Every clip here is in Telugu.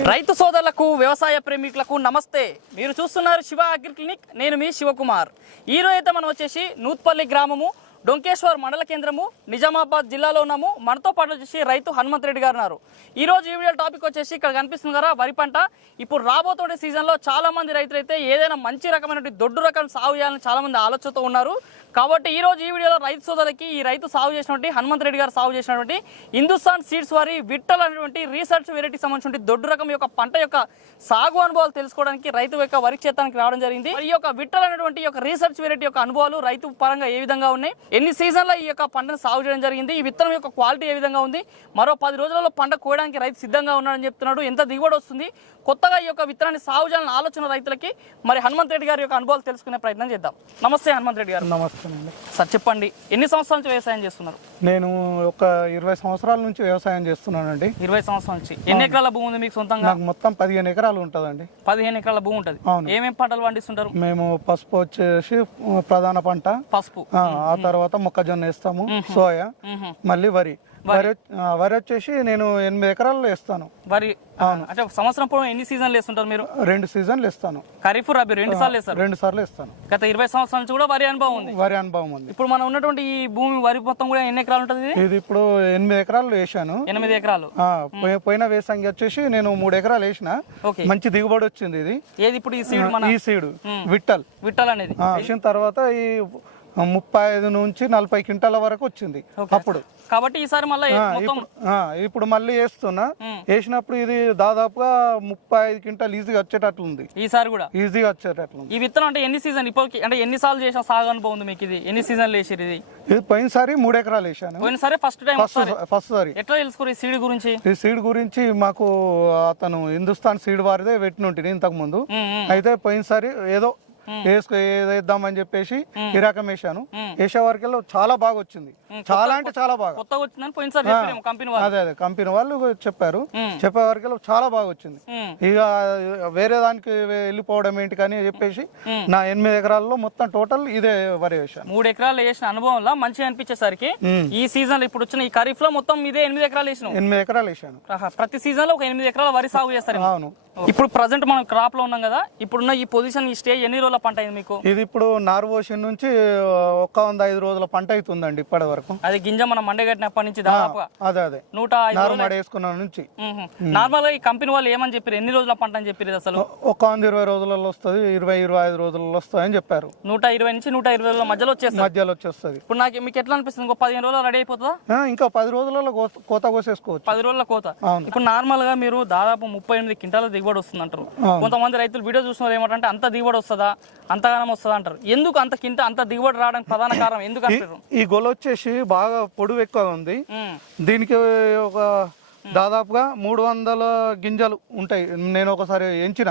రైతు సోదరులకు వ్యవసాయ ప్రేమికులకు నమస్తే. మీరు చూస్తున్నారు శివ అగ్రి క్లినిక్. నేను మీ శివకుమార్. ఈ అయితే మనం వచ్చేసి నూత్పల్లి గ్రామము డొంకేశ్వర్ మండల కేంద్రము నిజామాబాద్ జిల్లాలో ఉన్నాము. మనతో పాటు వచ్చేసి రైతు హనుమంత్ రెడ్డి గారు ఉన్నారు. ఈ రోజు ఈ వీడియో టాపిక్ వచ్చేసి ఇక్కడ కనిపిస్తుంది కదా వరి పంట. ఇప్పుడు రాబోతుండే సీజన్లో చాలా మంది రైతులు అయితే ఏదైనా మంచి రకమైనటువంటి దొడ్డు రకం సాగు చేయాలని చాలా మంది ఆలోచనతో ఉన్నారు. కాబట్టి ఈ రోజు ఈ వీడియోలో రైతు సోదరులకి ఈ రైతు సాగు చేసినటువంటి హనుమంత్ రెడ్డి గారు సాగు చేసినటువంటి హిందుస్థాన్ సీడ్స్ వారి విట్టల్ అనేటువంటి రీసెర్చ్ వెరైటీ సంబంధించిన దొడ్డు రకం యొక్క పంట యొక్క సాగు అనుభవాలు తెలుసుకోవడానికి రైతు యొక్క వరి క్షేత్రానికి రావడం జరిగింది. ఈ యొక్క విట్టల్ అనేటువంటి యొక్క రీసెర్చ్ వెరైటీ యొక్క అనుభవాలు రైతు పరంగా ఏ విధంగా ఉన్నాయి? ఎన్ని సీజన్లో ఈ యొక్క పంటను సాగు చేయడం జరిగింది? ఈ విత్తనం యొక్క క్వాలిటీ ఏ విధంగా ఉంది? మరో పది రోజులలో పంట కోయడానికి రైతు సిద్ధంగా ఉన్నాడని చెప్తున్నాడు. ఎంత దిగుబడి వస్తుంది? కొత్తగా ఈ యొక్క విత్తనాన్ని సాగు చేయాలని ఆలోచన రైతులకి మరి హనుమంత్ రెడ్డి గారి యొక్క అనుభవాలు తెలుసుకునే ప్రయత్నం చేద్దాం. నమస్తే హనుమంత్ రెడ్డి గారు. నమస్తే అండి. సార్ చెప్పండి. ఎన్ని సంవత్సరాల నుంచి వ్యవసాయం చేస్తున్నారు? నేను ఒక ఇరవై సంవత్సరాల నుంచి వ్యవసాయం చేస్తున్నానండి. ఇరవై సంవత్సరాల నుంచి. ఎన్ని ఎకరాల భూమి ఉంది మీకు సొంతంగా? నాకు మొత్తం పదిహేను ఎకరాలు ఉంటుందండి. పదిహేను ఎకరాల భూమి ఉంటుంది. అవును. ఏమేం పంటలు పండిస్తుంటారు? మేము పసుపు వచ్చేసి ప్రధాన పంట. పసుపు. ఆ, తర్వాత మొక్కజొన్న వేస్తాము సోయా. మళ్ళీ వరి. వరి. వరి వచ్చేసి నేను ఎనిమిది ఎకరాల్లో వేస్తాను. వరి. అంటే సంవత్సరం పొడవు ఎన్ని సీజన్లు వేస్తుంటారు మీరు? రెండు సీజన్లు వేస్తాను. ఖరీఫ్ రబీ రెండు సార్లు వేస్తారు. రెండు సార్లు వేస్తాను. గత ఇరవై సంవత్సరాల నుంచి కూడా వరి అనుభవం ఉంది. వరి అనుభవం ఉంది. ఇప్పుడు మనం ఉన్నటువంటి ఈ భూమి వరి మొత్తం కూడా ఎన్ని ఎకరాలు ఉంటుంది ఇది? ఇప్పుడు ఎనిమిది ఎకరాలు వేసాను ఎనిమిది ఎకరాలు. పోయిన వేసంగి వచ్చేసి నేను మూడు ఎకరాలు వేసిన. మంచి దిగుబడి వచ్చింది ఇది. ఏది ఇప్పుడు ఈ సీడ్ ఈ సీడ్ విట్టల్. విట్టల్ అనేది. వేసిన తర్వాత ఈ ముప్పై ఐదు నుంచి నలభై క్వింటాల వరకు వచ్చింది అప్పుడు. కాబట్టి ఈసారి మళ్ళీ ఇప్పుడు మళ్ళీ వేస్తున్నా. వేసినప్పుడు ఇది దాదాపుగా ముప్పై ఐదు క్వింటాల్ ఈజీగా వచ్చేటట్లు ఉంది ఈసారి కూడా? ఈజీగా వచ్చేటట్లు ఈ విత్తనం అంటే ఎన్ని సీజన్? ఇప్పటికి అంటే ఎన్ని సార్లు చేసిన సాగు అనుభవం ఉంది మీకు ఇది? ఎన్ని సీజన్లు వేసారు ఇది? ఇది పోయినసారి మూడు ఎకరాలు వేసాను పోయినసారి ఫస్ట్ టైం ఫస్ట్ ఫస్ట్ సారి ఎట్లా తెలుసుకోరు ఈ సీడ్ గురించి? ఈ సీడ్ గురించి మాకు అతను హిందుస్థాన్ సీడ్ వారిదే పెట్టినుంటిని ఇంతకు ముందు. అయితే పోయినసారి ఏదో వేసుకో వేద్దామని చెప్పేసి ఈ రకం వేసాను వేసే వరకెళ్ళి చాలా బాగా వచ్చింది. చాలా అంటే చాలా బాగా. కొత్తగా వచ్చిందని పోయినసారి చెప్పారేమో కంపెనీ వాళ్ళు. అదే అదే. కంపెనీ వాళ్ళు చెప్పారు. చెప్పే వరకు చాలా బాగా వచ్చింది. ఇక వేరే దానికి వెళ్ళిపోవడం ఏంటి కానీ చెప్పేసి నా ఎనిమిది ఎకరాల్లో మొత్తం టోటల్ ఇదే వరి వేసాను మూడు ఎకరాలు వేసిన అనుభవంలో మంచిగా అనిపించేసరికి. ఈ సీజన్లో ఇప్పుడు వచ్చిన ఈ ఖరీఫ్లో మొత్తం ఇదే ఎనిమిది ఎకరాలు వేసినాం ఎనిమిది ఎకరాలు వేసాను ప్రతి సీజన్లో ఒక ఎనిమిది ఎకరాల వరి సాగు చేస్తారు. అవును. ఇప్పుడు ప్రజెంట్ మనం క్రాప్లో ఉన్నాం కదా ఇప్పుడున్న ఈ పొజిషన్ ఈ స్టేజ్ ఎన్ని రోజుల పంట అయింది మీకు? ఇది ఇప్పుడు నార్వోషన్ నుంచి ఒక్క వంద ఐదు రోజుల పంట అవుతుందండి ఇప్పటి వరకు. అది గింజ మనం మండగట్టినప్పటి నుంచి దాదాపుగా అదే అదే. నూట ఐదు నారుమడి వేసుకున్న నుంచి. నార్మల్గా ఈ కంపెనీ వాళ్ళు ఏమని చెప్పారు? ఎన్ని రోజుల పంట అని చెప్పారు అసలు? ఒక వంద ఇరవై రోజులలో వస్తుంది ఇరవై ఇరవై ఐదు రోజులలో వస్తుంది అని చెప్పారు. నూట ఇరవై నుంచి నూట ఇరవై రోజుల మధ్యలో వచ్చేస్తుంది. మధ్యలో వచ్చేస్తుంది. ఇప్పుడు నాకు మీకు ఎట్లా అనిపిస్తుంది? ఇంకో పదిహేను రోజులు రెడీ అయిపోతుందా? ఇంకా పది రోజులలో కోత కోసేసుకోవచ్చు. పది రోజుల కోత. ఇప్పుడు నార్మల్గా మీరు దాదాపు ముప్పై ఎనిమిది క్వింటాల దిగుబడి వస్తుంది అంటారు. కొంతమంది రైతులు వీడియో చూసిన ఏమంటే అంత దిగుబడి వస్తుందా? అంతగానం వస్తుందా అంటారు. ఎందుకు అంత కింట అంత దిగుబడి రావడానికి ప్రధాన కారణం ఎందుకు అంటారు ఈ గొల వచ్చేసి బాగా పొడువు ఎక్కువ ఉంది. దీనికి ఒక దాదాపుగా మూడు వందల గింజలు ఉంటాయి. నేను ఒకసారి ఎంచిన.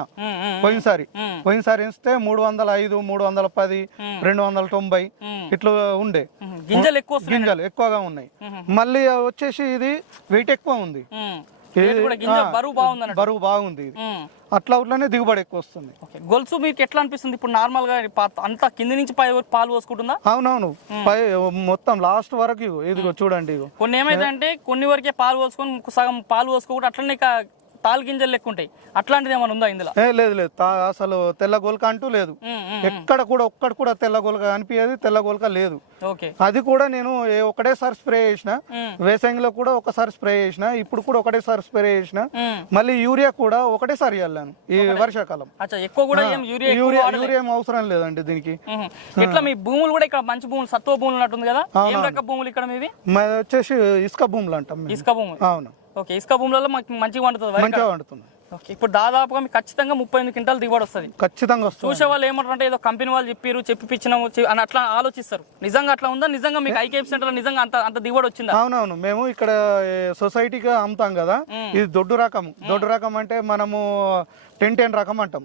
పోయినసారి. పోయినసారి ఎంచితే మూడు వందల ఐదు మూడు వందల పది రెండు వందల తొంభై ఇట్లా ఉండే. గింజలు ఎక్కువ గింజలు ఎక్కువగా ఉన్నాయి. మళ్ళీ వచ్చేసి ఇది వెయిట్ ఎక్కువ ఉంది. బరువు బాగుంది బరువు బాగుంది. అట్లా అట్లనే దిగుబడి ఎక్కువ వస్తుంది. గొలుసు మీకు ఎట్లా అనిపిస్తుంది? ఇప్పుడు నార్మల్గా అంతా కింది నుంచి పై వరకు పాలు పోసుకుంటుందా? అవునవును. పై మొత్తం లాస్ట్ వరకు ఇగో, ఇదిగో చూడండి ఇగో. కొన్ని ఏమైందంటే కొన్ని వరకే పాలు పోసుకొని సగం పాలు పోసుకోకుండా అట్లనే తాలు గింజలు లెక్క ఉంటాయి. అట్లాంటిది ఏమైనా ఉందా ఇందులో? ఏ లేదు లేదు. తా- అసలు తెల్ల గోల్క అంటూ లేదు. ఎక్కడ కూడా ఒక్కటి కూడా తెల్ల గోల్క అనిపించేది తెల్ల గోల్క లేదు. ఓకే. అది కూడా నేను ఏ- ఒకటేసారి స్ప్రే చేసిన. వేసంగిలో కూడా ఒకసారి స్ప్రే చేసిన ఇప్పుడు కూడా ఒకటేసారి స్ప్రే చేసిన. మళ్ళీ యూరియా కూడా ఒకటేసారి చల్లాను ఈ వర్షాకాలం. అచ్చా ఎక్కువ కూడా ఏం యూరియా ఎక్కువ యూరియా. యూరియా ఏం అవసరం లేదండి దీనికి. ఇట్లా మీ భూములు కూడా ఇక్కడ మంచి భూములు సత్వ భూములు ఉన్నట్టుంది కదా? ఏం రక భూములు ఇక్కడ మీవి? మాది వచ్చేసి ఇసుక భూములు అంటాం మేము. ఇసుక భూములు. అవును. ఓకే ఇసుక భూములలో మాకు మంచిగా వండుతుంది మంచిగా వండుతుంది. ఓకే ఇప్పుడు దాదాపుగా మీకు ఖచ్చితంగా ముప్పై ఎనిమిది క్వింటాలు దిగుబడి వస్తుంది. ఖచ్చితంగా వస్తుంది. చూసే వాళ్ళు ఏమంటారు అంటే ఏదో కంపెనీ వాళ్ళు చెప్పారు చెప్పిపించినాము అని అట్లా ఆలోచిస్తారు. నిజంగా అట్లా ఉందా? నిజంగా మీకు ఐకేఎఫ్ సెంటర్ నిజంగా అంత అంత దిగుబడి వచ్చిందా? అవునవును మేము ఇక్కడ సొసైటీగా అమ్ముతాం కదా. ఇది దొడ్డు రకం దొడ్డు రకం అంటే మనము టెన్ టెన్ రకం అంటాం.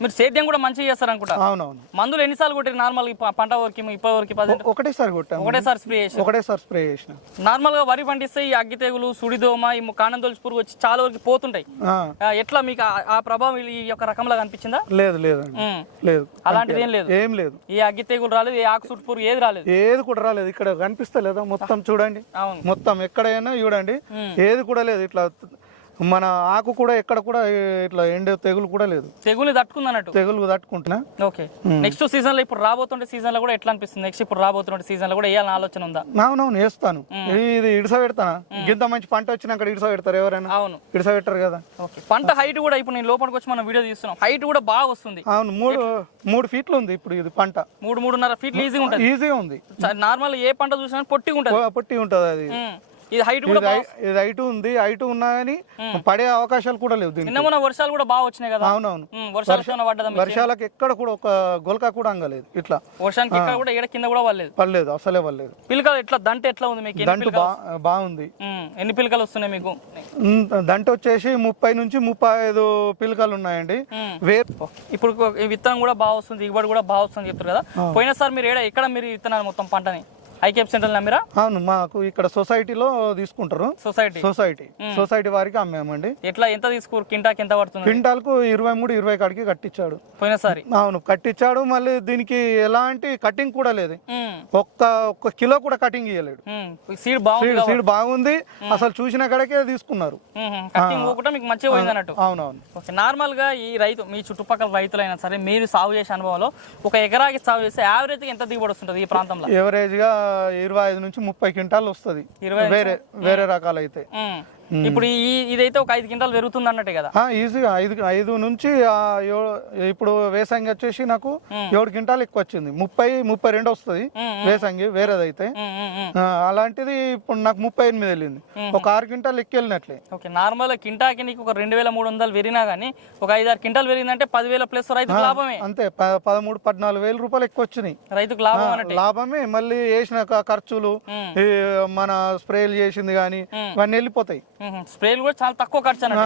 మీరు సేద్యం కూడా మంచిగా చేస్తారు అనుకుంటా అవునవును. మందులు ఎన్నిసార్లు కొట్టారు నార్మల్ పంట వరకు ఇప్పటి వరకు ఒకటేసారి కొట్టాము ఒకటేసారి స్ప్రే చేసి ఒకటేసారి స్ప్రే చేసిన. నార్మల్గా వరి పండిస్తే ఈ అగ్గి తెగులు సుడిదోమ ఈ కాండం తొలిచి పురుగు వచ్చి చాలా వరకు పోతుంటాయి. ఎట్లా మీకు ఆ- ప్రభావం ఈ యొక్క రకంలో కనిపించిందా? లేదు ఉమ్. లేదు. అలాంటిది ఏం లేదు. ఏం లేదు. ఏ అగ్గి తెగులు రాలేదు ఏ ఆకు చుట్టు పురుగు ఏది రాలేదు. ఏది కూడా రాలేదు. ఇక్కడ కనిపిస్తలేదా. మొత్తం చూడండి. అవును. మొత్తం ఎక్కడైనా చూడండి. ఏది కూడా లేదు. ఇట్లా మన ఆకు కూడా ఎక్కడ కూడా ఇట్లా ఎండే తెగులు కూడా లేదు. తెగులు తట్టుకుంది అన్నట్టు తెగులు తట్టుకుంటున్నా. ఓకే. నెక్స్ట్ సీజన్లో ఇప్పుడు రాబోతుండే సీజన్లో కూడా ఎట్లా అనిపిస్తుంది? నెక్స్ట్ ఇప్పుడు రాబోతుండే సీజన్లో కూడా వేయాలని ఆలోచన ఉందా? అవునవును వేస్తాను. ఇది ఇడిస పెడతానా? గింత మంచి పంట వచ్చినాక ఇడిస పెడతారు ఎవరైనా? అవును. ఇడిస పెట్టరు కదా. ఓకే. పంట హైట్ కూడా ఇప్పుడు నేను లోపలికి వచ్చి మనం వీడియో తీస్తున్నాం. హైట్ కూడా బాగా వస్తుంది. అవును మూడు మూడు ఫీట్లు ఉంది ఇప్పుడు ఇది పంట. మూడు మూడున్నర ఫీట్లు ఈజీగా ఉంటుంది. ఈజీగా ఉంది. నార్మల్ ఏ పంట చూసినా పొట్టిగా ఉంటుంది. పొట్టి ఉంటుంది అది. ఇది హైట్ కూడా ఇది ఉంది. ఐటు ఉన్నా కానీ పడే అవకాశాలు కూడా లేవు నిన్న వర్షాలు కూడా బాగా వచ్చినాయి కదా? అవునవును. ఉమ్, వర్షాలు? వర్షాలకు ఎక్కడ కూడా ఒక గొలక కూడా అంగలేదు. ఇట్లా. వర్షానికి కూడా కింద కూడా పడలేదు? పర్లేదు అసలే పర్లేదు పిలకలు ఎట్లా దంట ఎట్లా ఉంది మీకు? దంటు బాగుంది. ఉమ్, ఎన్ని పిలకలు వస్తున్నాయి మీకు? దంట వచ్చేసి ముప్పై నుంచి ముప్పై ఐదు పిలకలు ఉన్నాయండి. ఉమ్. వే ఇప్పుడు ఈ విత్తనం కూడా బాగా వస్తుంది దిగుబడి కూడా బాగా వస్తుంది చెప్తారు కదా? పోయినసారి మీరు ఎక్కడ మీరు విత్తనాలు మొత్తం పంటని? ఐకేప్ సెంటర్ నమ్మిరా అవును మాకు ఇక్కడ సొసైటీలో తీసుకుంటారు. సొసైటీ? సొసైటీ. సొసైటీ వారికి అమ్మామండి. ఎట్లా ఎంత తీసుకు కింటాకి ఎంత పడుతుంది? క్వింటాల్కు ఇరవై మూడు ఇరవై కాడికి కట్టించాడు. పోయినసారి? అవును కట్టించాడు మళ్ళీ దీనికి ఎలాంటి కటింగ్ కూడా లేదు. ఒక్క ఒక్క కిలో కూడా కటింగ్ ఇవ్వలేడు సీడ్ బాగుంది సీడ్ బాగుంది. అసలు చూసిన కడకే తీసుకున్నారు. కటింగ్ మీకు మంచిగా పోయింది అన్నట్టు. అవునవును. నార్మల్గా ఈ రైతు మీ చుట్టుపక్కల రైతులైనా సరే మీరు సాగు చేసే అనుభవంలో ఒక ఎకరాకి సాగు చేస్తే యావరేజ్ ఎంత దిగుబడి వస్తుంటుంది ఈ ప్రాంతంలో? ఎవరేజ్గా ఇరవై ఐదు నుంచి ముప్పై క్వింటాల్ వస్తుంది. వేరే వేరే రకాలైతే. ఇప్పుడు ఈ ఇదైతే ఒక ఐదు క్వింటాలు పెరుగుతుంది అన్నట్టే కదా? ఈజీగా ఐదు ఐదు నుంచి ఇప్పుడు వేసంగి వచ్చేసి నాకు ఏడు క్వింటాల్ ఎక్కువ వచ్చింది. ముప్పై ముప్పై రెండు వస్తుంది వేసంగి వేరేదైతే. అలాంటిది ఇప్పుడు నాకు ముప్పై ఎనిమిది వెళ్ళింది. ఒక ఆరు క్వింటాల్ ఎక్కి వెళ్ళినట్లే ఓకే నార్మల్ కింటాకి నీకు ఒక రెండు వేల మూడు వందలు పెరిగినా కానీ ఒక ఐదారు క్వింటాలు పెరిగిందంటే పదివేల ప్లస్ రైతుకు లాభమే. అంతే పదమూడు పద్నాలుగు వేల రూపాయలు ఎక్కువ వచ్చినాయి. రైతుకు లాభం లాభమే మళ్ళీ వేసిన ఖర్చులు మన స్ప్రేలు చేసింది కానీ ఇవన్నీ వెళ్ళిపోతాయి. స్ప్రేలు కూడా చాలా తక్కువ ఖర్చు అన్నట్టు.